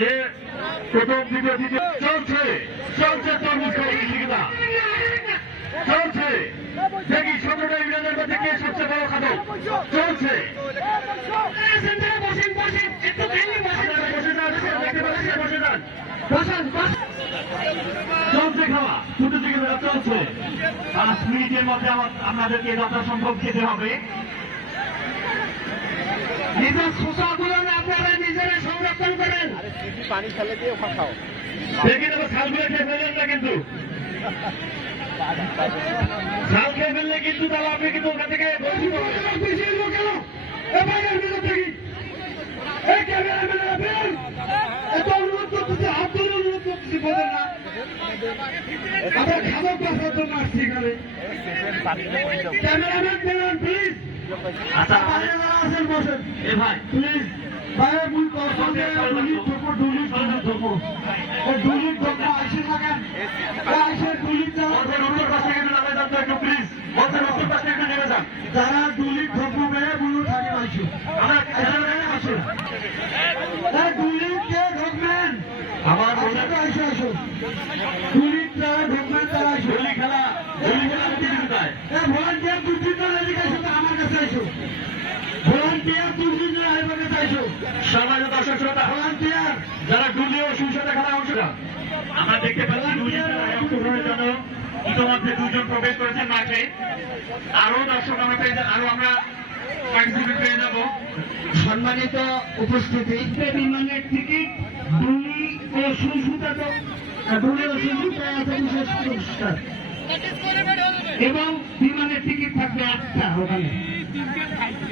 যে প্রথম দ্বিতীয় তৃতীয় চলছে চলছে তরমুজ খাওয়া প্রতিযোগিতা চলছে। দেখি সতেরোটা ইংরেজের মধ্যে কে সবচেয়ে বড় খাদক। চলছে। চলছে খাওয়া। প্রতিযোগিতা চলছে। পাঁচ মিনিটের মধ্যে আপনাদেরকে যত সম্ভব খেতে হবে। নিজের আপনারা নিজেরা সংরক্ষণ করেন। পানি ফেলে দিয়ে ফাঁকাও দেখে নেব শালগুলো খেয়ে ফেলেন না কিন্তু। শাল খেয়ে ফেললে কিন্তু তাহলে আপনি কিন্তু ওখান থেকে বঞ্চিত হবেন। ক্যামেরাম্যান বেরোন প্লিজ আচ্ছা আছেন বসেন। এ ভাই প্লিজ থাকেন একটু নামে যান তো একটু প্লিজ বলছেন উত্তর পাশে একটু নেমে যান যারা ডুলির ঠোকো বেড়ে বুলু থাকে আসুন আমরা ক্যামেরাম্যান আসুন ডুলির কে ঢুকবেন আমার মনে আসো। আসো ডুলির যারা ঢুকবেন তারা ডুলি খেলা ডুলি খেলা ভলান্টিয়ার সমাজ দর্শক শ্রোতা ভলান্টিয়ার যারা ডুলি ও সুসাদা খেলা অংশ। আমরা দেখতে পাচ্ছি অংশগ্রহণের জন্য ইতিমধ্যে দুজন প্রবেশ করেছেন মাঠে। আরও দর্শক আমরা পেয়ে আরও আমরা পার্টিসিপেট পেয়ে যাব। সম্মানিত উপস্থিতি বিমানের টিকিট ডুলি ও সুসুতা ডুলি ও সুসুতা আছে বিশেষ পুরস্কার। এবং বিমানের টিকিট থাকবে একটা ওখানে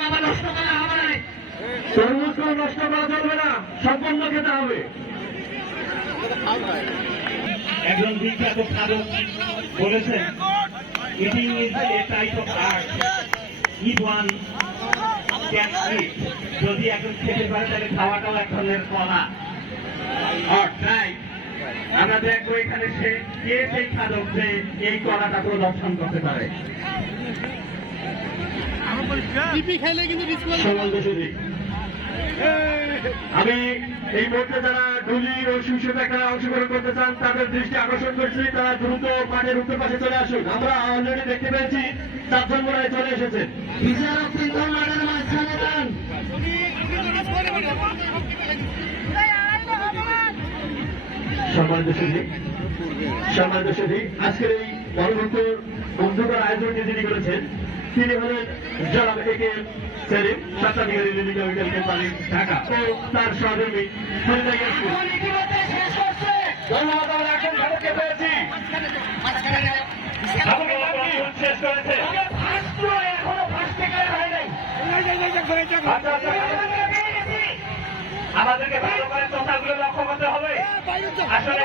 বাবা, নষ্ট করা না। তরমুজ নষ্ট করা চলবে না সম্পন্ন খেতে হবে। একজন বিখ্যাত সাধক বলেছেন eating is a type of art eat one can eat যদি এখন খেতে পারে তাহলে খাওয়াটাও এক ধরনের কলা। তাই আমরা দেখব এখানে সে কে সেই সাধক যে এই কলাটা প্রদর্শন করতে পারে। আমি এই মুহূর্তে যারা ও অংশগ্রহণ করতে চান, তাদের দৃষ্টি আকর্ষণ করছি। তারা দ্রুত মাঠের উত্তর পাশে চলে আসুন। আমরা অলরেডি দেখতে পেয়েছি, চারজন চলে এসেছে। বিচারক সম্মানিত আজকের এই পরবর্তী অন্ধকার আয়োজন যিনি করেছেন তিনি হলেন জনাব এ কে সেলিম স্বত্বাধিকারী মেডিকেল কোম্পানি ঢাকা। ও তার সহকর্মী শেষ করেছে এখনও নাই আচ্ছা, আচ্ছা। আমাদেরকে ভালো করে চোখাগুলো লক্ষ্য করতে হবে। আসলে